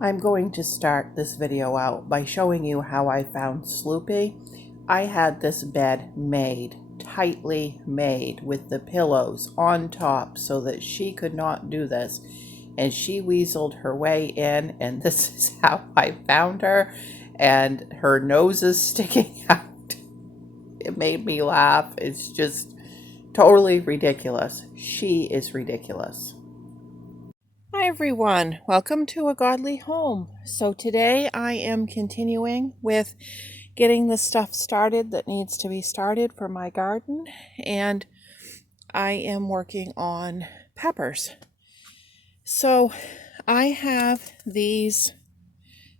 I'm going to start this video out by showing you how I found Sloopy. I had this bed made, tightly made, with the pillows on top so that she could not do this. And she weaseled her way in, and this is how I found her. And her nose is sticking out. It made me laugh. It's just totally ridiculous. She is ridiculous. Hi everyone, welcome to A Godly Home. So today I am continuing with getting the stuff started that needs to be started for my garden, and I am working on peppers. So I have these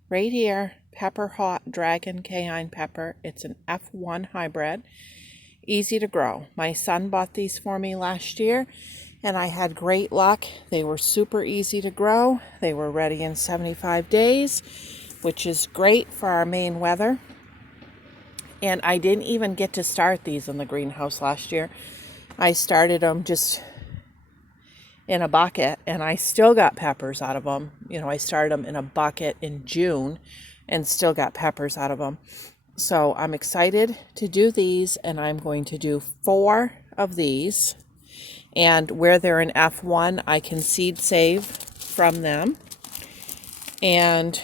right here, Pepper Hot Dragon Cayenne Pepper. It's an F1 hybrid, easy to grow. My son bought these for me last year, and I had great luck. They were super easy to grow. They were ready in 75 days, which is great for our Maine weather. And I didn't even get to start these in the greenhouse last year. I started them just in a bucket, and I still got peppers out of them. You know, I started them in a bucket in June and still got peppers out of them. So I'm excited to do these, and I'm going to do 4 of these. And where they're in F1, I can seed save from them. And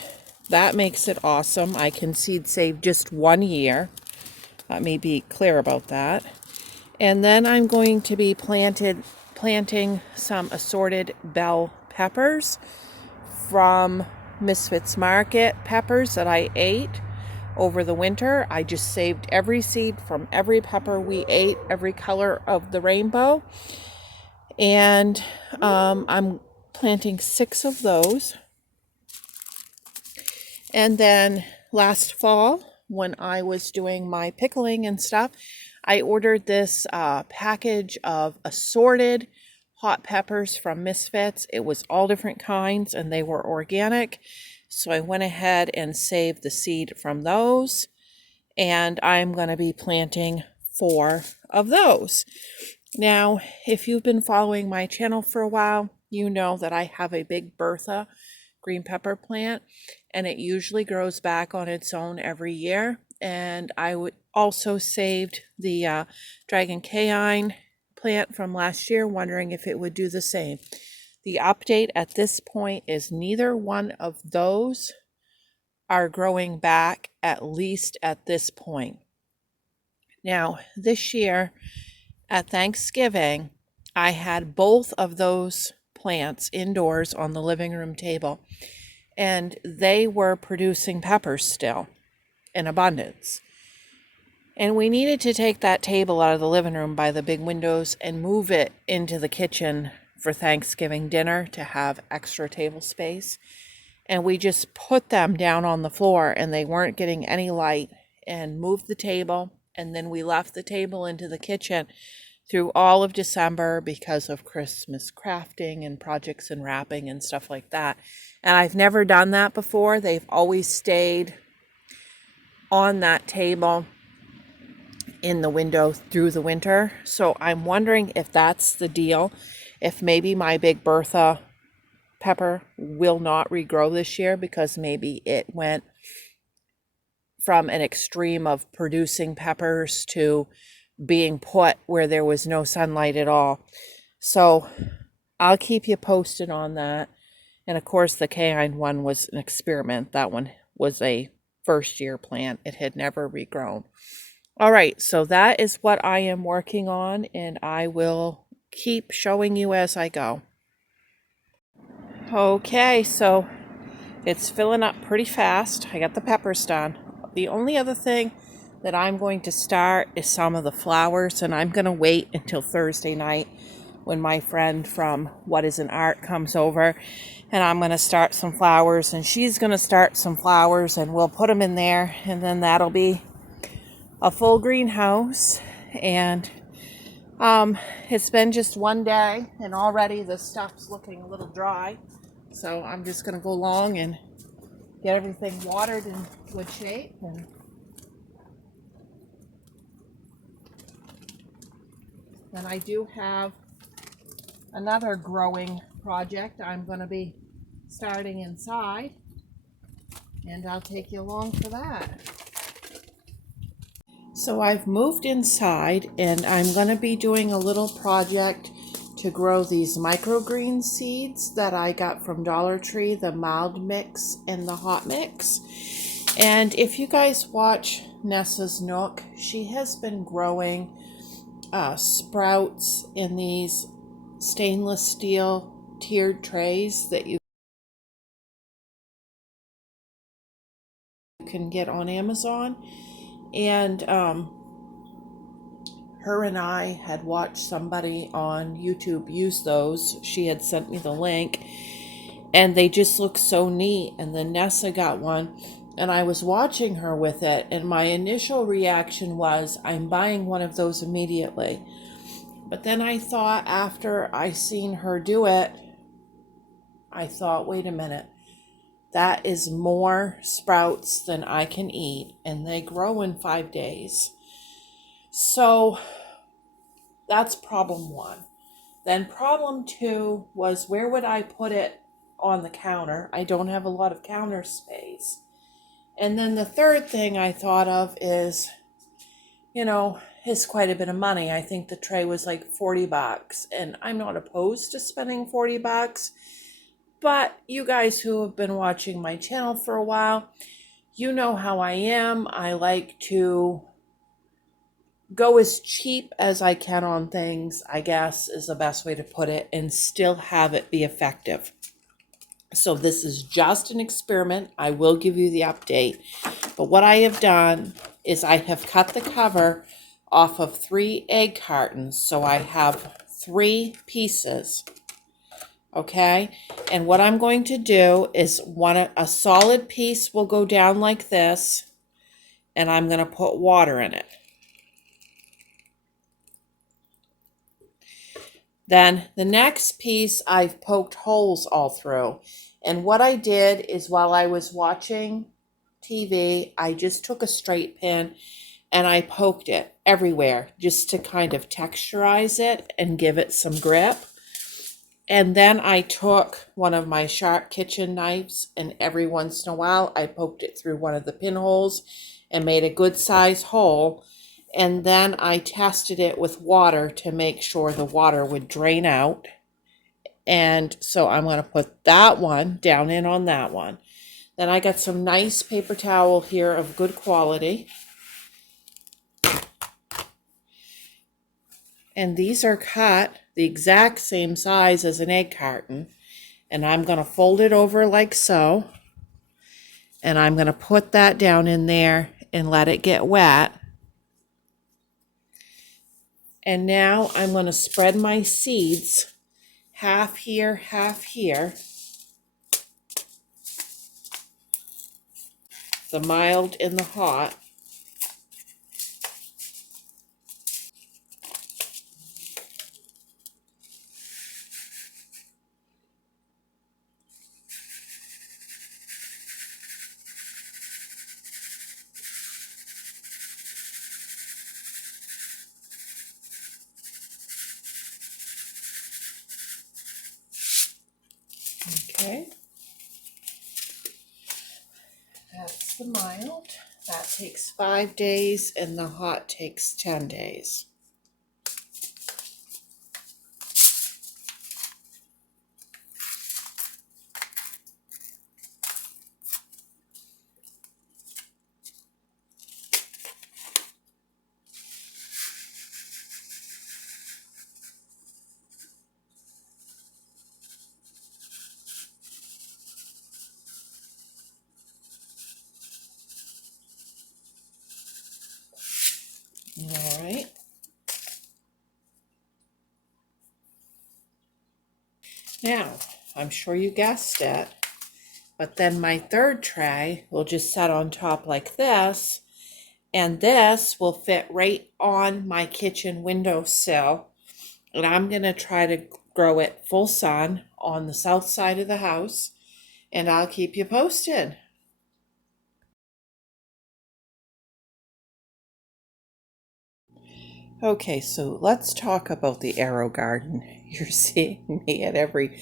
that makes it awesome. I can seed save just 1 year. Let me be clear about that. And then I'm going to be planting some assorted bell peppers from Misfits Market peppers that I ate over the winter. I just saved every seed from every pepper we ate, every color of the rainbow. And I'm planting 6 of those. And then last fall, when I was doing my pickling and stuff, I ordered this package of assorted hot peppers from Misfits. It was all different kinds, and they were organic. So I went ahead and saved the seed from those. And I'm going to be planting 4 of those. Now, if you've been following my channel for a while, you know that I have a big Bertha green pepper plant, and it usually grows back on its own every year. And I would also saved the Dragon Cayenne plant from last year, wondering if it would do the same. The update at this point is neither one of those are growing back, at least at this point. Now, this year, at Thanksgiving, I had both of those plants indoors on the living room table, and they were producing peppers still in abundance. And we needed to take that table out of the living room by the big windows and move it into the kitchen for Thanksgiving dinner to have extra table space. And we just put them down on the floor, and they weren't getting any light, and moved the table. And then we left the table into the kitchen through all of December because of Christmas crafting and projects and wrapping and stuff like that. And I've never done that before. They've always stayed on that table in the window through the winter. So I'm wondering if that's the deal. If maybe my big Bertha pepper will not regrow this year because maybe it went from an extreme of producing peppers to being put where there was no sunlight at all. So I'll keep you posted on that. And of course, the cayenne one was an experiment. That one was a first year plant. It had never regrown. All right, so that is what I am working on, and I will keep showing you as I go. Okay, so it's filling up pretty fast. I got the peppers done. The only other thing that I'm going to start is some of the flowers, and I'm going to wait until Thursday night when my friend from What Is an Art comes over, and I'm going to start some flowers, and she's going to start some flowers, and we'll put them in there, and then that'll be a full greenhouse. And it's been just one day, and already the stuff's looking a little dry. So I'm just going to go along and get everything watered in good shape. And I do have another growing project I'm going to be starting inside. and I'll take you along for that. So I've moved inside and I'm going to be doing a little project to grow these microgreen seeds that I got from Dollar Tree, the mild mix and the hot mix. And if you guys watch Nessa's Nook, she has been growing sprouts in these stainless steel tiered trays that you can get on Amazon. And her and I had watched somebody on YouTube use those. She had sent me the link, and they just look so neat. And then Nessa got one, and I was watching her with it, and my initial reaction was, I'm buying one of those immediately. But then I thought, after I seen her do it, I thought, wait a minute, that is more sprouts than I can eat, and they grow in 5 days. So that's problem one. Then problem two was, where would I put it on the counter? I don't have a lot of counter space. And then the third thing I thought of is, it's quite a bit of money. I think the tray was like $40, and I'm not opposed to spending $40. But you guys who have been watching my channel for a while, you know how I am. I like to go as cheap as I can on things, I guess is the best way to put it, and still have it be effective. So this is just an experiment. I will give you the update. But what I have done is I have cut the cover off of 3 egg cartons. So I have 3 pieces. Okay, and what I'm going to do is a solid piece will go down like this, and I'm going to put water in it. Then the next piece I've poked holes all through. And what I did is, while I was watching TV, I just took a straight pin and I poked it everywhere just to kind of texturize it and give it some grip. And then I took one of my sharp kitchen knives, and every once in a while I poked it through one of the pinholes and made a good size hole. And then I tested it with water to make sure the water would drain out. And so I'm going to put that one down in on that one. Then I got some nice paper towel here of good quality. And these are cut the exact same size as an egg carton. And I'm going to fold it over like so. And I'm going to put that down in there and let it get wet. And now I'm going to spread my seeds, half here, half here. The mild and the hot. Okay. That's the mild. That takes 5 days, and the hot takes 10 days. All right. Now, I'm sure you guessed it, but then my third tray will just set on top like this, and this will fit right on my kitchen windowsill. And I'm going to try to grow it full sun on the south side of the house, and I'll keep you posted. Okay, so let's talk about the AeroGarden. You're seeing me at every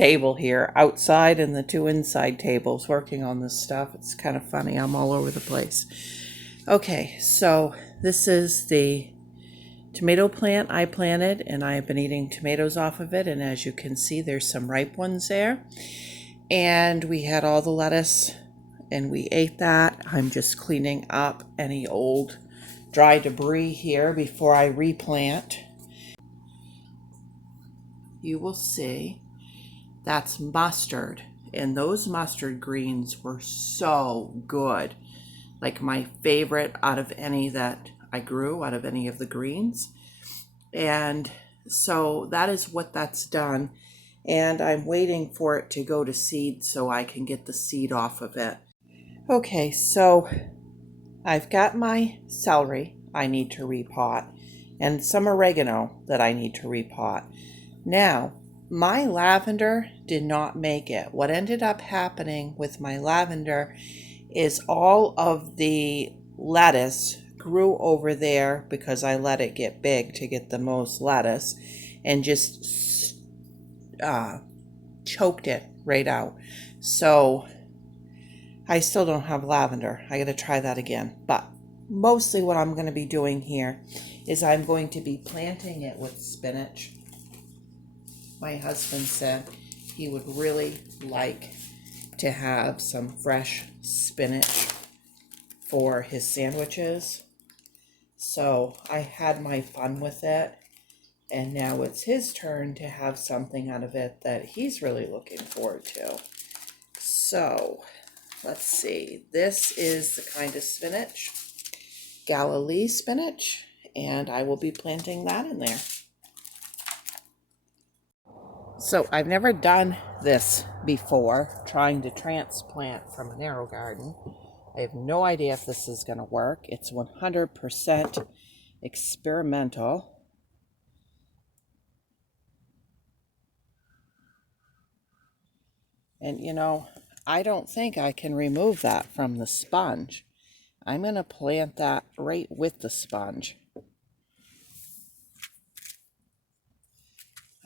table here, outside and the two inside tables, working on this stuff. It's kind of funny. I'm all over the place. Okay, so this is the tomato plant I planted, and I've been eating tomatoes off of it, and as you can see, there's some ripe ones there. And we had all the lettuce, and we ate that. I'm just cleaning up any old dry debris here before I replant. You will see that's mustard, and those mustard greens were so good. Like my favorite out of any that I grew, out of any of the greens. And so that is what that's done. And I'm waiting for it to go to seed so I can get the seed off of it. Okay, so I've got my celery I need to repot and some oregano that I need to repot. Now, my lavender did not make it. What ended up happening with my lavender is all of the lettuce grew over there because I let it get big to get the most lettuce and just choked it right out. So I still don't have lavender. I got to try that again. But mostly what I'm going to be doing here is I'm going to be planting it with spinach. My husband said he would really like to have some fresh spinach for his sandwiches. So I had my fun with it, and now it's his turn to have something out of it that he's really looking forward to. So let's see. This is the kind of spinach, Galilee spinach, and I will be planting that in there. So I've never done this before, trying to transplant from an AeroGarden. I have no idea if this is going to work. It's 100% experimental. And you know, I don't think I can remove that from the sponge. I'm going to plant that right with the sponge.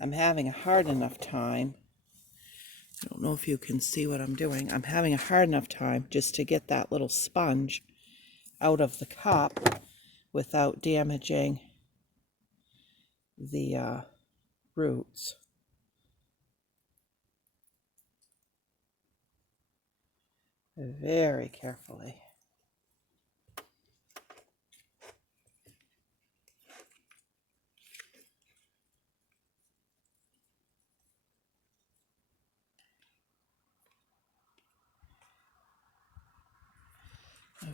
I'm having a hard enough time. I don't know if you can see what I'm doing. I'm having a hard enough time just to get that little sponge out of the cup without damaging the roots. Very carefully.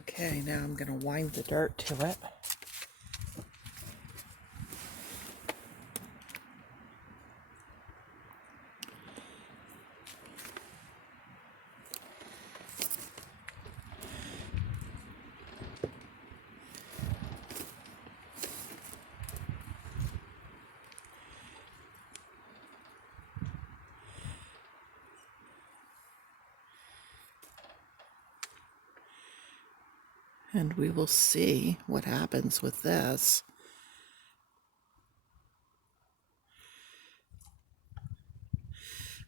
Okay, now I'm going to wind the dirt to it. And we will see what happens with this.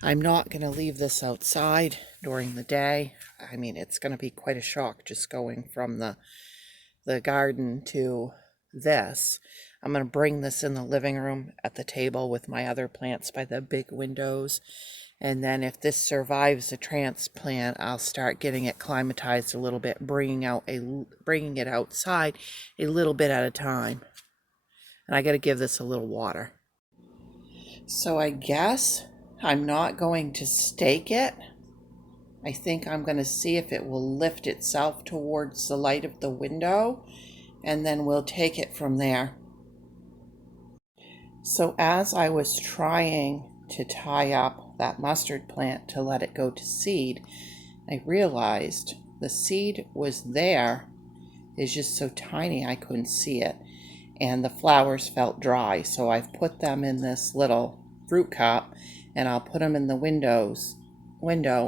I'm not going to leave this outside during the day. I mean, it's going to be quite a shock just going from the garden to this. I'm going to bring this in the living room at the table with my other plants by the big windows. And then if this survives the transplant, I'll start getting it climatized a little bit, bringing it outside a little bit at a time. And I got to give this a little water. So I guess I'm not going to stake it. I think I'm going to see if it will lift itself towards the light of the window, and then we'll take it from there. So as I was trying to tie up that mustard plant to let it go to seed, I realized the seed was there. It's just so tiny I couldn't see it, and the flowers felt dry. So I've put them in this little fruit cup, and I'll put them in the window,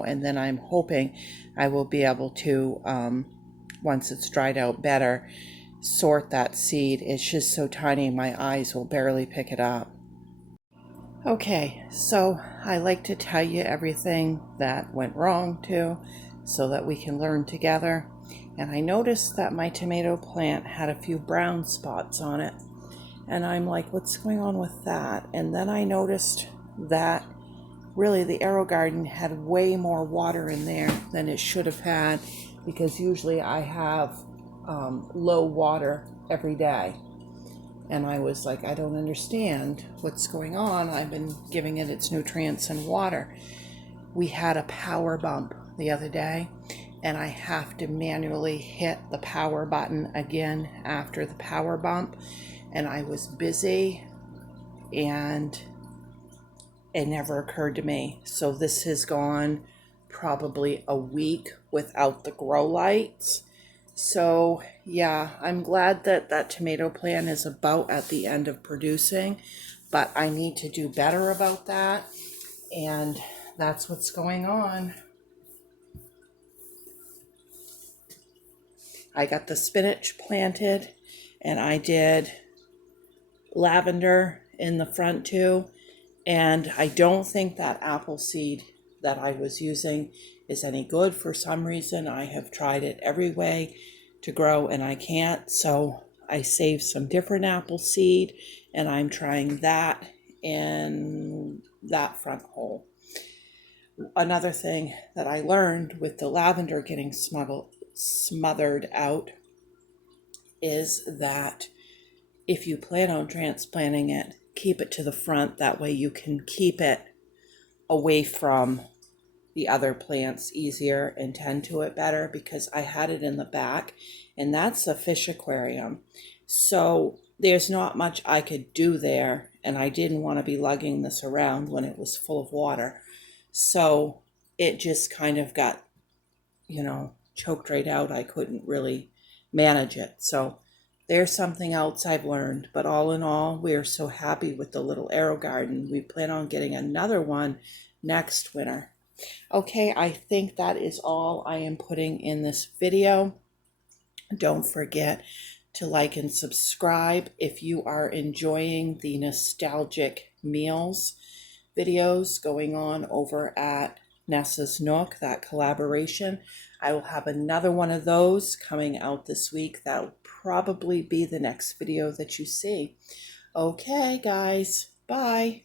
and then I'm hoping I will be able to, once it's dried out better, sort that seed. It's just so tiny my eyes will barely pick it up. Okay, so I like to tell you everything that went wrong too, so that we can learn together. And I noticed that my tomato plant had a few brown spots on it. And I'm like, what's going on with that? And then I noticed that really the AeroGarden had way more water in there than it should have had, because usually I have low water every day. And I was like, I don't understand what's going on. I've been giving it its nutrients and water. We had a power bump the other day, and I have to manually hit the power button again after the power bump. And I was busy, and it never occurred to me. So this has gone probably a week without the grow lights. So yeah, I'm glad that that tomato plant is about at the end of producing, but I need to do better about that. And that's what's going on. I got the spinach planted, and I did lavender in the front too. And I don't think that apple seed that I was using is any good for some reason. I have tried it every way to grow and I can't. So I saved some different apple seed, and I'm trying that in that front hole. Another thing that I learned with the lavender getting smothered out is that if you plan on transplanting it, keep it to the front. That way you can keep it away from the other plants easier and tend to it better, because I had it in the back, and that's a fish aquarium. So there's not much I could do there, and I didn't want to be lugging this around when it was full of water. So it just kind of got, choked right out. I couldn't really manage it. So there's something else I've learned. But all in all, we are so happy with the little AeroGarden. We plan on getting another one next winter. Okay, I think that is all I am putting in this video. Don't forget to like and subscribe if you are enjoying the nostalgic meals videos going on over at Nessa's Nook, that collaboration. I will have another one of those coming out this week. That will probably be the next video that you see. Okay, guys, bye.